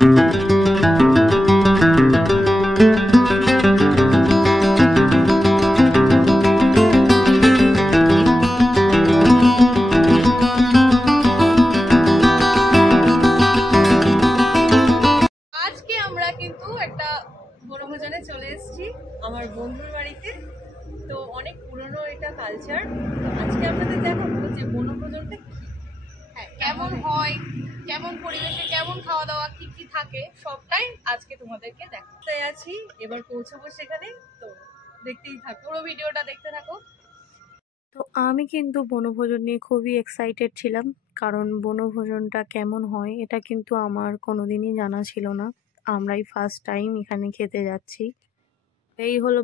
আজকে আমরা কিন্তু একটা বনভোজনে চলে এসেছি আমার বন্ধুর বাড়িতে। তো অনেক পুরনো এটা কালচার। তো আজকে আপনাদের দেখাবো যে বনভোজনটা কেমন হয়, কেমন পরিবেশে, কেমন খাওয়া দাওয়া, কি কি থাকে, সবটাই আজকে তোমাদেরকে দেখাতে আছি। এবার পৌঁছবো সেখানে, তো দেখতেই থাকো, পুরো ভিডিওটা দেখতে থাকো। তো আমি কিন্তু বনভোজন নিয়ে খুবই এক্সাইটেড ছিলাম, কারণ বনভোজনটা কেমন হয় এটা কিন্তু আমার কোনোদিনই জানা ছিল না। আমরাই ফার্স্ট টাইম এখানে খেতে যাচ্ছি। এই হলো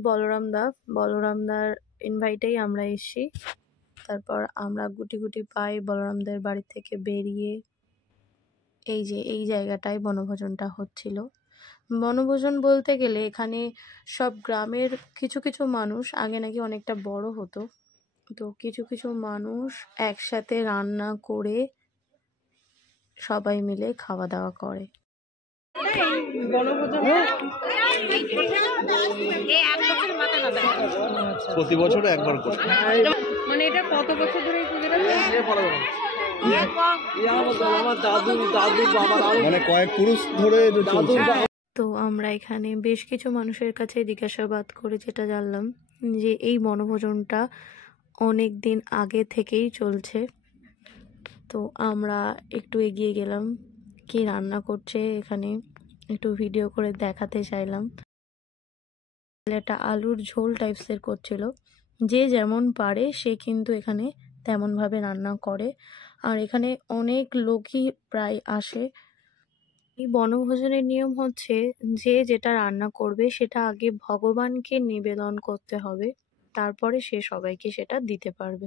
বলরামদার ইনভাইটেই আমরা এসেছি। তারপর আমরা গুটি গুটি পাই বলরামদের বাড়ি থেকে বেরিয়ে এই জায়গাটায় বনভোজনটা হচ্ছিল। বনভোজন বলতে গেলে এখানে সব গ্রামের কিছু কিছু মানুষ, আগে নাকি অনেকটা বড় হতো, তো কিছু কিছু মানুষ একসাথে রান্না করে সবাই মিলে খাওয়া দাওয়া করে। প্রতি বছর একবার করে। মানে এটা কত বছর ধরে এই পুজোটা মানে কয়েক পুরুষ ধরে চলছে। তো আমরা এখানে বেশ কিছু মানুষের কাছে জিজ্ঞাসাবাদ করে যেটা জানলাম যে এই বনভোজনটা অনেক দিন আগে থেকেই চলছে। তো আমরা একটু এগিয়ে গেলাম, কি রান্না করছে এখানে একটু ভিডিও করে দেখাতে চাইলাম। এটা আলুর ঝোল টাইপসের করছিল। যে যেমন পারে সে কিন্তু এখানে তেমনভাবে রান্না করে, আর এখানে অনেক লোকই প্রায় আসে। এই বনভোজনের নিয়ম হচ্ছে যে যেটা রান্না করবে সেটা আগে ভগবানকে নিবেদন করতে হবে, তারপরে সে সবাইকে সেটা দিতে পারবে।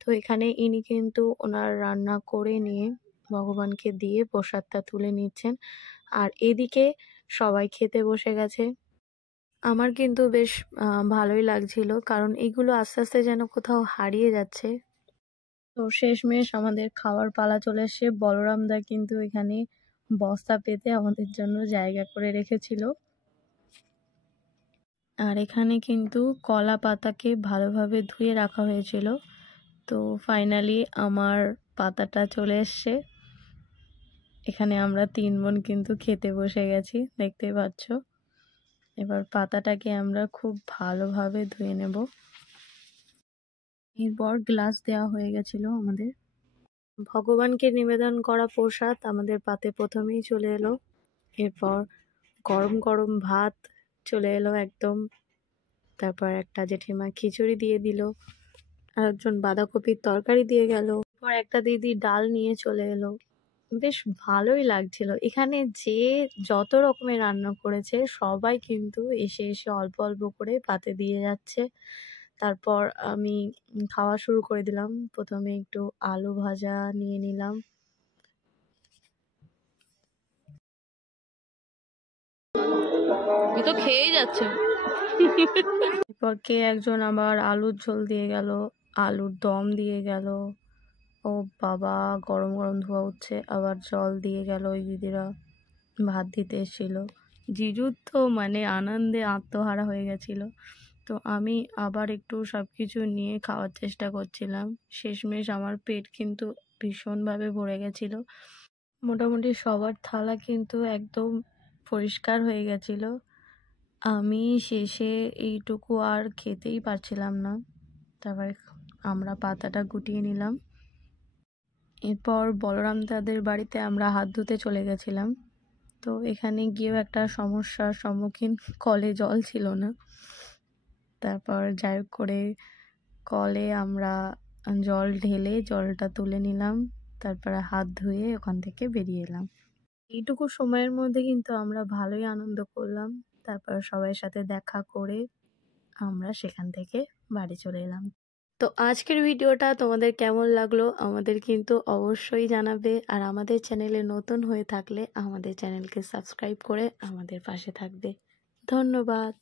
তো এখানে ইনি কিন্তু ওনার রান্না করে নিয়ে ভগবানকে দিয়ে প্রসাদটা তুলে নিচ্ছেন, আর এদিকে সবাই খেতে বসে গেছে। আমার কিন্তু বেশ ভালোই লাগছিল, কারণ এগুলো আস্তে আস্তে যেন কোথাও হারিয়ে যাচ্ছে। তো শেষমেশ আমাদের খাওয়ার পালা চলে এসে বলরামদা কিন্তু এখানে বস্তা পেতে আমাদের জন্য জায়গা করে রেখেছিল। আর এখানে কিন্তু কলা পাতাকে ভালোভাবে ধুয়ে রাখা হয়েছিল। তো ফাইনালি আমার পাতাটা চলে এসছে। এখানে আমরা 3 বোন কিন্তু খেতে বসে গেছি, দেখতেই পাচ্ছ। এবার পাতাটাকে আমরা খুব ভালোভাবে ধুয়ে নেব। এরপর গ্লাস দেওয়া হয়ে গেছিল আমাদের। ভগবানকে নিবেদন করা প্রসাদ আমাদের পাতে প্রথমেই চলে এলো। এরপর গরম গরম ভাত চলে এলো একদম। তারপর একটা জেঠিমা খিচুড়ি দিয়ে দিল, আর একজন বাঁধাকপির তরকারি দিয়ে গেল। এরপর একটা দিদি ডাল নিয়ে চলে এলো। বেশ ভালোই লাগছিল। এখানে যে যত রকমের রান্না করেছে সবাই কিন্তু এসে এসে অল্প অল্প করে পাতে দিয়ে যাচ্ছে। তারপর আমি খাওয়া শুরু করে দিলাম। প্রথমে একটু আলু ভাজা নিয়ে নিলাম। তো খেয়েই যাচ্ছে। এরপর কে একজন আবার আলুর ঝোল দিয়ে গেল, আলুর দম দিয়ে গেল। ও বাবা, গরম গরম ধোয়া উঠছে। আবার জল দিয়ে গেল ওই দিদিরা, ভাত দিতে এসেছিল। জিজুর তো মানে আনন্দে আত্মহারা হয়ে গেছিল। তো আমি আবার একটু সব কিছু নিয়ে খাওয়ার চেষ্টা করছিলাম। শেষমেশ আমার পেট কিন্তু ভীষণভাবে ভরে গেছিল। মোটামুটি সবার থালা কিন্তু একদম পরিষ্কার হয়ে গেছিল। আমি শেষে এইটুকু আর খেতেই পারছিলাম না। তারপরে আমরা পাতাটা গুটিয়ে নিলাম। এরপর বলরাম দাদের বাড়িতে আমরা হাত ধুতে চলে গেছিলাম। তো এখানে গিয়েও একটা সমস্যার সম্মুখীন, কলে জল ছিল না। তারপর যাই হোক করে কলে আমরা জল ঢেলে জলটা তুলে নিলাম, তারপরে হাত ধুয়ে ওখান থেকে বেরিয়ে এলাম। এইটুকু সময়ের মধ্যে কিন্তু আমরা ভালোই আনন্দ করলাম। তারপর সবার সাথে দেখা করে আমরা সেখান থেকে বাড়ি চলে এলাম। তো আজকের ভিডিওটা তোমাদের কেমন লাগলো আমাদের কিন্তু অবশ্যই জানাবে, আর আমাদের চ্যানেলে নতুন হয়ে থাকলে আমাদের চ্যানেলকে সাবস্ক্রাইব করে আমাদের পাশে থাকবে। ধন্যবাদ।